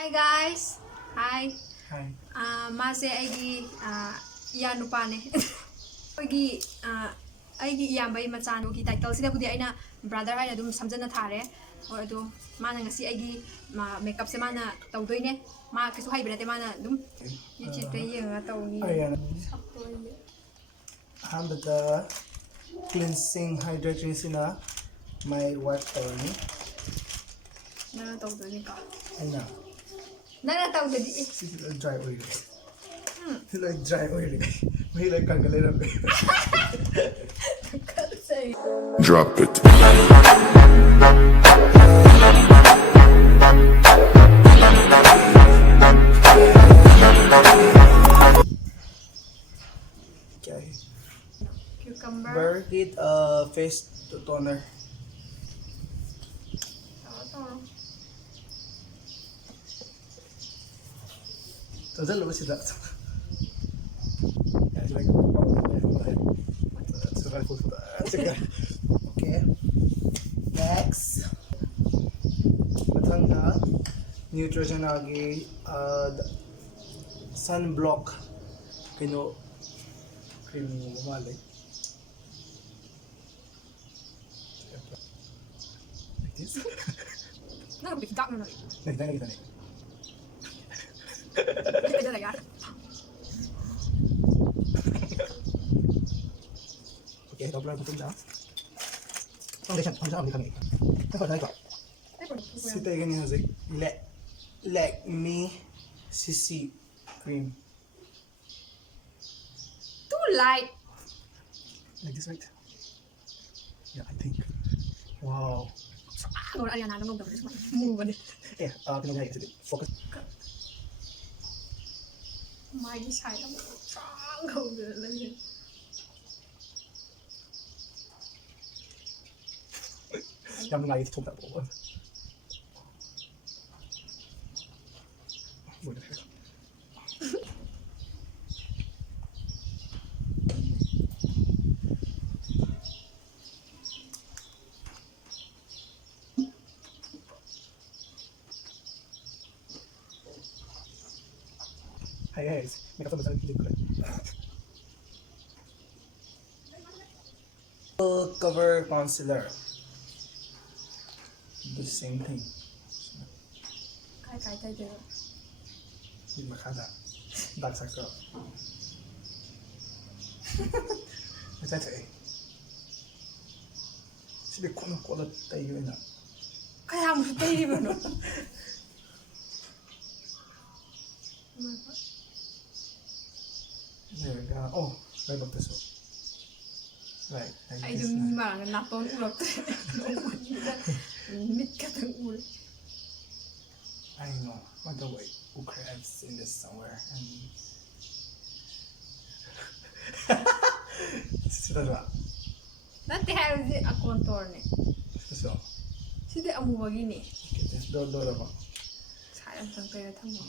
Hi guys. Hi. Hi. Mase aigi eyanupa ne. Oigi eyamba machan gi title sida budi aina brother haina dum samjana thare. Or ado mana ngasi aigi makeup se mana tawdoine. Ma kesu haibirate mana dum YouTube te yenga tawni. Handmade cleansing hydrating sina my wife tawni. Na tawdoine ka. Aina. Na tawdodi. This is dry oil. It's like dry oil. We like kangalera. Drop it. Okay. Cucumber. It face toner. So that looks that. Yeah, it's like okay. Next, matanga nutrition agi sunblock kino cream mali. Like this. No, big dark no. Like okay, double put down. Foundation, coming. Sit again has a let me CC cream. Too light. Like this, right? Yeah, I think. Wow. Yeah, focus. My side of strong golden. Young night took that over. Hey, make up something good. Cover concealer. The same thing. With Macha, dark circle. What's that say? Should be quite tayo na. Kaya mo tayo ba no? There we go. Oh, right about this one. Right. Ay dum marang napon ulot. Mit ka tang ul. I know. By the way, I've seen this somewhere. See that one? Nanti hayo di a contour ne. So. Sidi amu wagi ne. Okay, let's do it. Sayang tang pera tamo.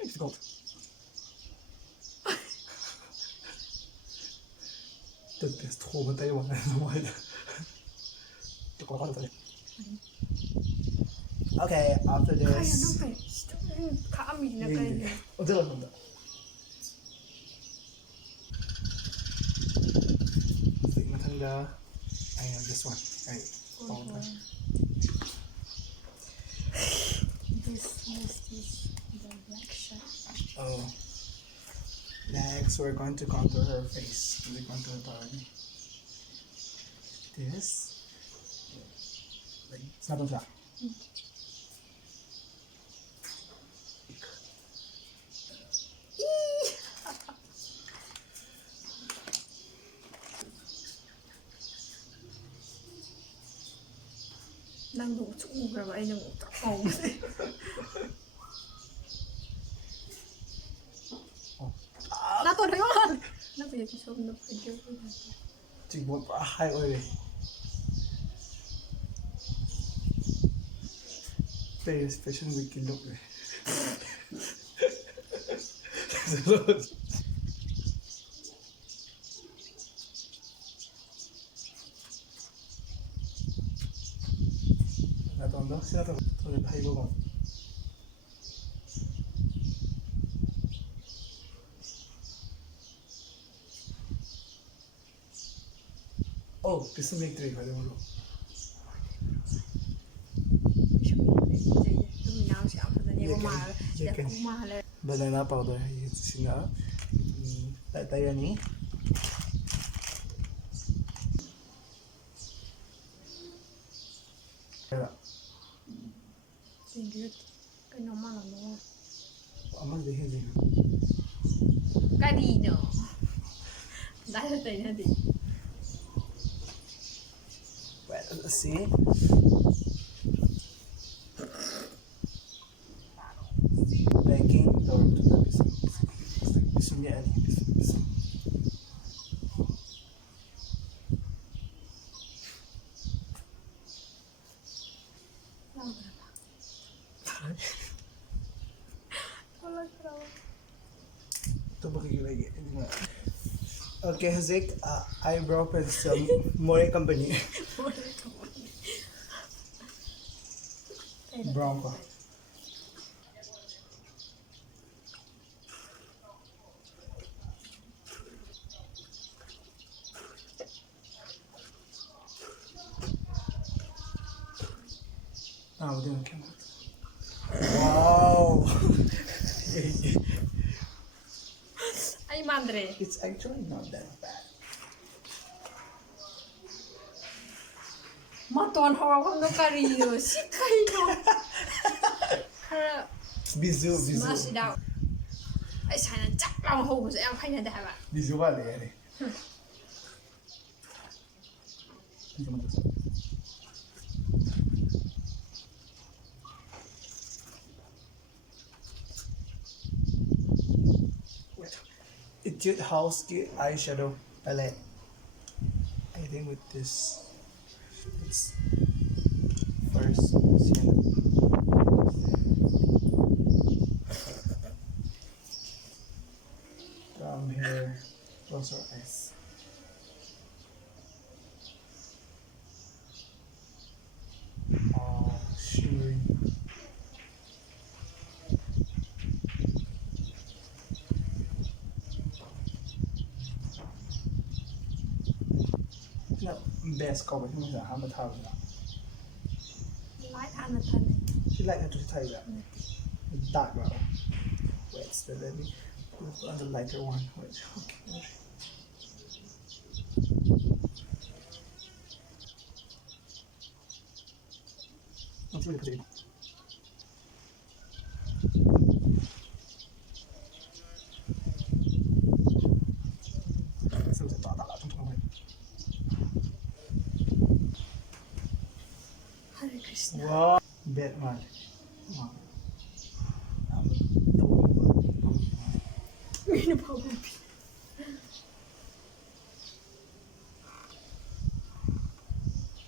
It's gold. The best home in Taiwan is wide. Okay, after this. Kami na kayo. I have this one. Right. This is the black shot. Oh. Next, we're going to contour her face. We're going to body. This. Like, it's not on that. Nang đủ chung rồi vậy nhưng cũng ổn. Na tôi thấy không? Nó bây giờ chỉ xuống nó phải kêu. Chỉ một hai ơi. very special week look. 나도 시나도 저는 바이버가. Oh, this will make 3 by the way. Banana powder sina tayo ni kaya amas dehin din Kanino? Dahil tayo na din. well see baking door to the pisum niya ani pisum ito makikilagay okay Hazik eyebrow pencil Moreh company brown ko we didn't come out. Wow! Ay, madre. It's actually not that bad. Maton hawa no kariyo. Sikai no. Kara Bizu. smash it out. Ay, sana chak lang ho sa yang kaya na haba. Bizu wala yan eh. Etude House eyeshadow palette. I think with this, it's first. From here, close our eyes. Oh, shimmering. Best coverที่มันจะหามาทำนะ Light อันนั้นทัน ที่ไลท์อันทุกไทยแบบdark แบบ wait so let me put on the lighter one wait okay I'm really pretty so it's a dark Hare Krishna. wow bad man wow No problem.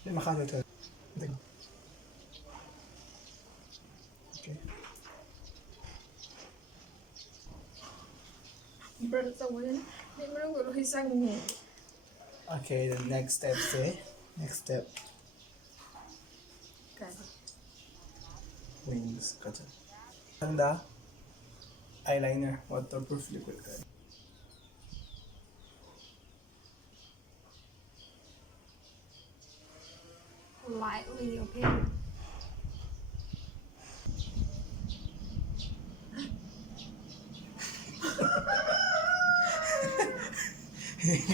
Ini makan itu. Okay. Bertawan. Di mo lang gulo isang mo. Okay, the next step say. Next step. Kasi. Wings cut it. Handa. Eyeliner, waterproof liquid. Lightly, okay?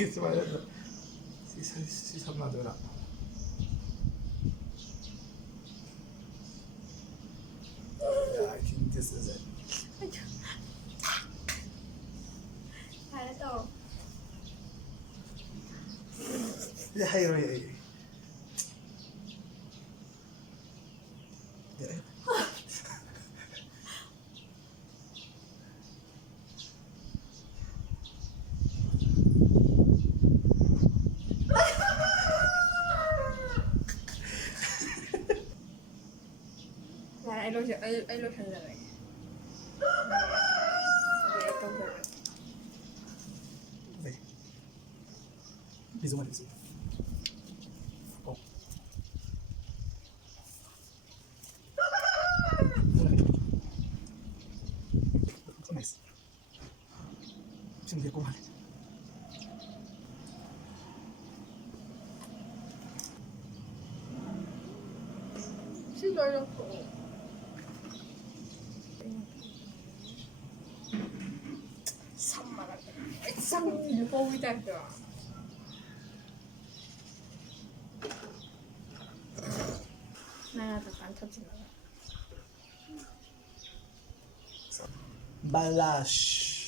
It's my other. She's not doing that. Yeah, I think this is it. Kaya to. Yeah, hi, Rohit. Yeah. Kaya I look at that. Wait. This one is it. Oh. Nice. Şimdi kumain. Siguro po. Isang ilong ito.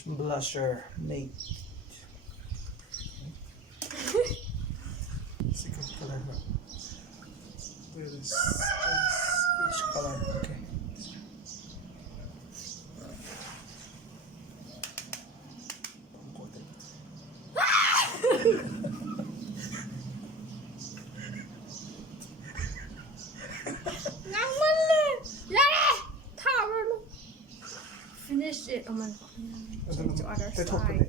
Blusher made. Second color. Which color? Okay. Finish it. Oh my god. Change to other That's side. open it.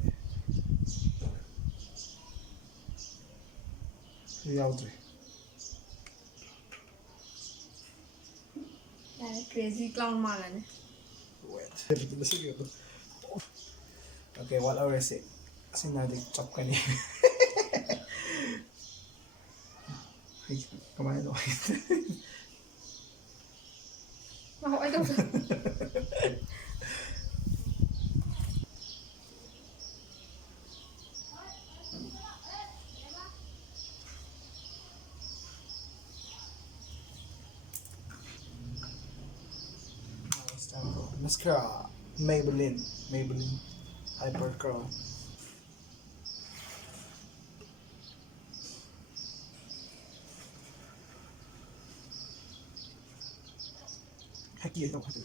Reality. Crazy clown malan. Wait. Okay, what I say? Kasi chop ka niya. Ay, kumain ako. Wow, I don't. Mascara, Maybelline Hyper Curl. Haki ito kasi.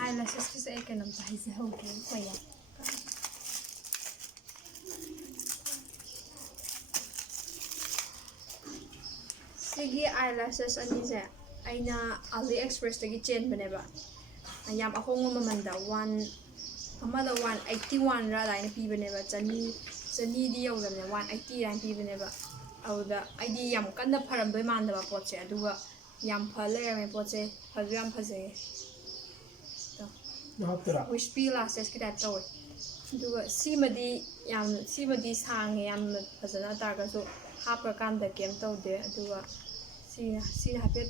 Eyelashes kasi ay kanang tayo sa hugin. Kaya. Sige eyelashes ani siya ay na AliExpress tagi chain baneba. Ayam ako nga mamanda 181 ra dai na pibaneba chani di yawdamne 180 ra pibaneba. Auda aidi yam kanna pharamdoi mandaba potse aduga yam phale me potse phaju yam phase. Wish peel lashes kita taw. Aduga simadi sange yam phajana targaso hapra kanda kem tawde aduga sina hapet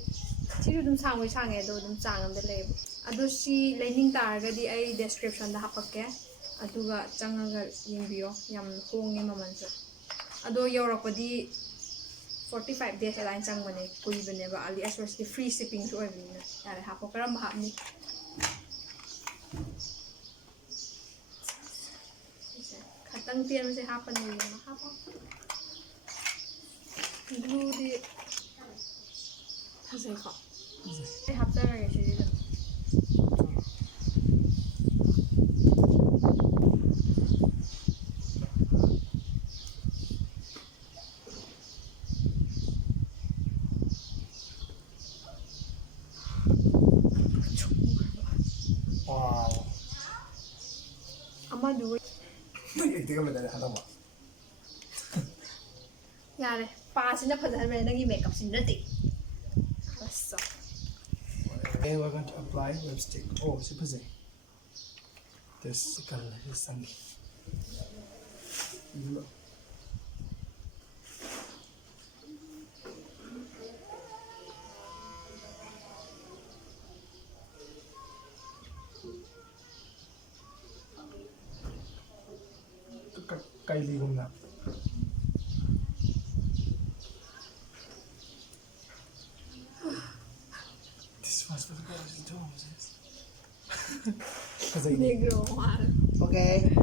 siru dum sangwe sange do dum changam de leb adu si lining targadi ai description da hapake aduga changaga yingbiyo yam honge mamanso ado yorakpadi 45 days line changbane kuibane ba AliExpress di free shipping to oibina yare hapo karam hapni khatang pian se hapan ni hapo blue di 하세요. 네, 합작하게 주시죠. Wow. 아마 누구? Tingnan mo dala mo. 야래, 빠지나 파자면 나기 메이크업 신나지. 알았어. Okay, we're going to apply lipstick. Oh, suppose this color is sunny. Kailigom na. This was for the girls in Jones. Negro mahal. Okay.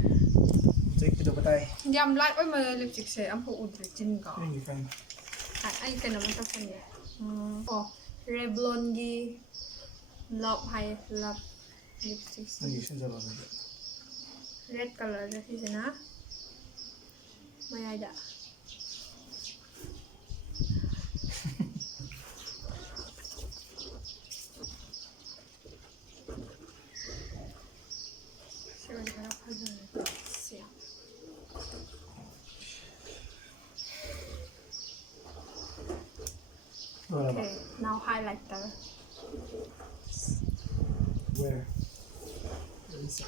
Take ito ba tayo? Hindi am like oy mga lipstick say am po udritin ka. Hindi ka na. Ay ka naman ta kanya. Oh, Revlon gi love lipstick. Hindi siya sa loob. red color da sisina mayada Okay, now highlighter. Where? Where is it?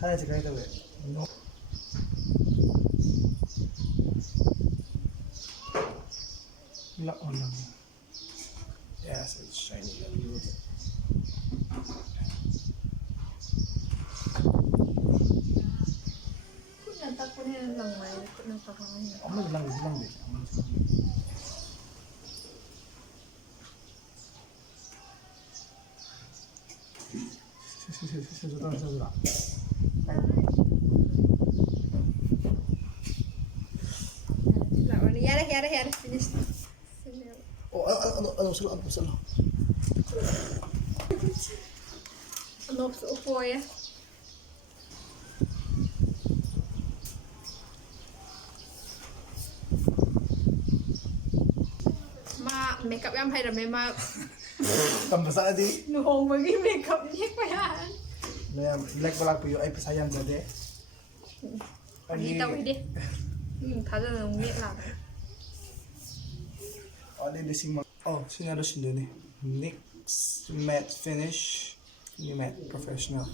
Highlight right away. No. Lock on lang. Yes, it's shiny. Lang din. Yara, finish. Oh, ano, sala. Ano sa upo ya? Makeup yang hay rame ma Tambasa na di. nuhong magi makeup niya pa yan. Layam, like wala po yung ay pasayang dade. Hindi tawid eh. Kada nang miyak lang. Only the sing oh, sinalo siya dun eh. NYX matte finish. Ni matte professional.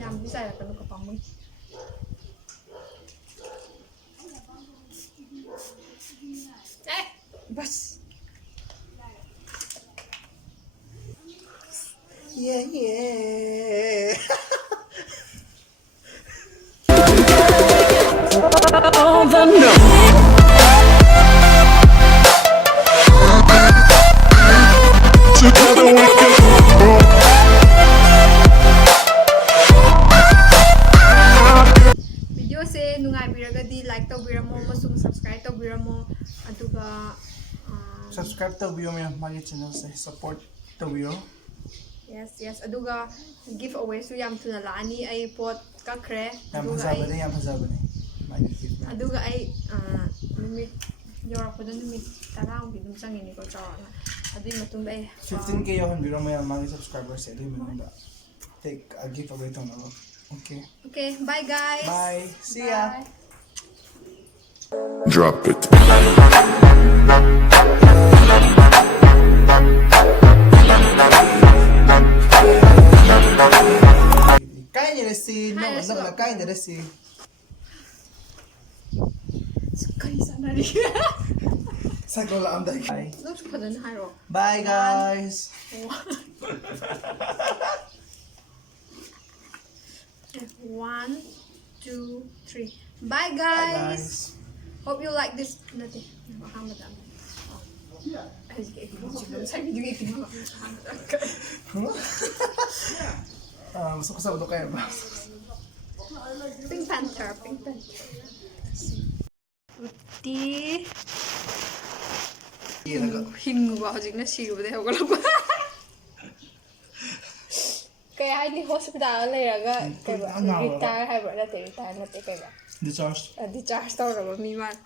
Yang bisa ya kalau kepamu. Bas. Yeah. On the no. Together we can grow. Video se nungai biragadi like tawbiramo masung subscribe tawbiramo aduga Subscribe to video mo yung mga channel sa support to video. yes aduga giveaway su yam tuna lani ay pot kakre Yung pasaba na. aduga ay numit yorak po numit tarang bidum sangini ko chawana adu matunda ay 15K yung video mo yung mga subscribers sa ito yung take a giveaway to na. Okay, bye guys. Bye. See ya. Bye. Drop it. Kain niya si kain niya si. Sukai sana rin. Sa ko lang dai. Looks pa din haro. Bye guys. 1, 2, 3. Bye guys. Hope you like this. Nanti. Muhammad. Masuk sa ulo kayo ba? Pink Panther. Uti. Hingu ba hojik na siru de hogal ba? Kaya ini hospital leraga kaya retire hai ba na retire na te kaya. Discharge. Discharge tawra ba mi man.